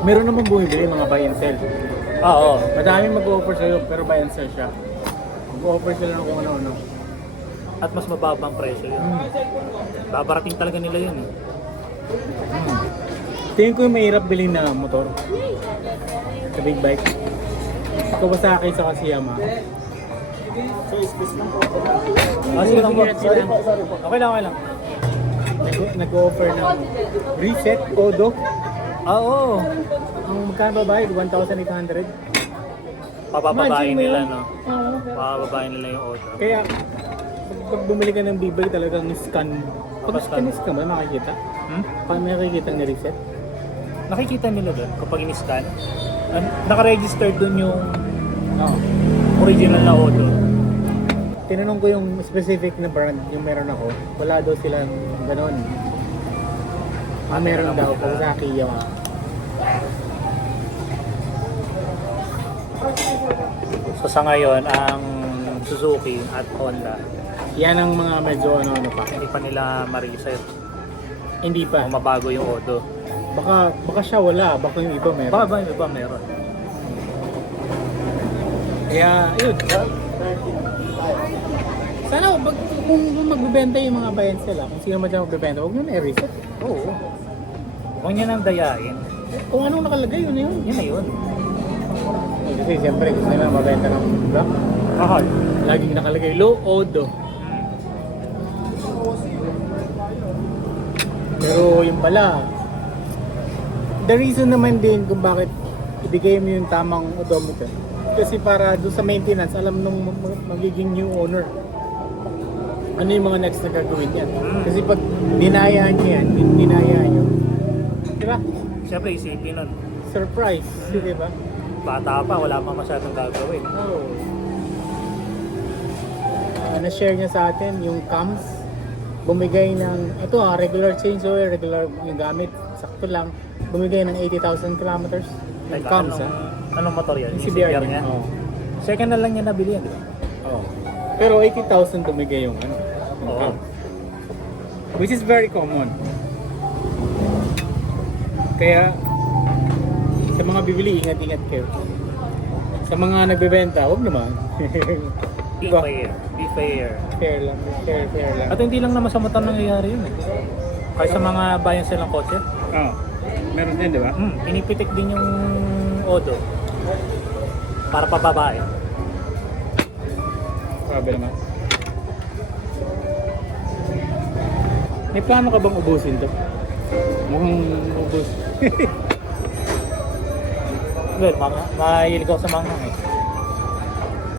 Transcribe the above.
Meron naman bumibili mga buy and sell. Oo. Madaming mag-offer sa'yo pero buy and sell siya. Mag-offer sila ng kung ano-ano. At mas mababang presyo yun. Hmm. Babarating talaga nila yun eh. Tingin ko yung mahirap bilhin na motor. Sa big bike. Kawasaki sa Kasiyama. Ah, sige lang po. Sige, sige Sorry lang. po, sorry po. Okay lang, okay lang. Nag- Nag-offer ng reset Odo. Ah, Oo. Ang magkano ba bayad? 1,800. Papababain Imagine mo nila, yun. no? Oo. Papababain nila yung auto. Kaya, pag, pag bumili ka ng bike talagang scan. Pag Papascan. scan ka ba, makikita? Hmm? May nakikita ni reset? Nakikita nila doon kapag in-scan. An- Naka-register doon yung Oo. original na auto. Tinanong ko yung specific na brand yung meron ako. Wala daw silang ganon. Ah, meron daw. Kawasaki yung So sa ngayon, ang Suzuki at Honda, Yan ang mga medyo ano-ano pa. hindi pa nila ma-reset Hindi pa. o mabago yung auto. Baka, baka siya wala. Baka yung iba meron. Baka ba yung iba meron? Kaya, yun. Sana pag, kung, kung magbebenta yung mga bayan sila, kung sino man dyan magbebenta, huwag nyo na i-reset. Oo. Huwag niya nang dayain. Kung anong nakalagay, yun na yun. Yun na yun. Eh, Kasi siyempre gusto nila mabenta ng black. Mahal. Laging nakalagay low odo. Pero yung pala, the reason naman din kung bakit ibigay mo yung tamang odometer. Kasi para doon sa maintenance, alam nung mag- mag- magiging new owner. Ano yung mga next na gagawin yan. Kasi pag dinayaan niyo yan, din- dinayaan niyo. Di ba? Siyempre isipin nun. Surprise. Di ba? Bata pa, wala pa masyadong gagawin. Oh. Ah, na-share niya sa atin yung cams. Bumigay ng, ito ah, regular change oil, regular yung gamit, sakto lang. Bumigay ng 80,000 kilometers. Yung Teka, cams anong, ah. anong motor yan? Yung CBR niya. niya? Oo. Second na lang niya nabili yan, di ba? Oh. Pero 80,000 bumigay yung ano. Oo. cams. Which is very common. Kaya, sa mga bibili, ingat-ingat kayo. Sa mga nagbebenta, huwag naman. Be Diba? fair. Be fair. fair lang, fair, fair lang. At hindi lang naman sa motor nangyayari yun eh. Kahit sa mga bayan silang kotse. Oo. Meron din, di ba? Hmm, pinipitik din yung odo. Para pababae. Grabe naman. May plano ka bang ubusin to? Mukhang ubus. Well, mga, mahilig ako sa mga eh.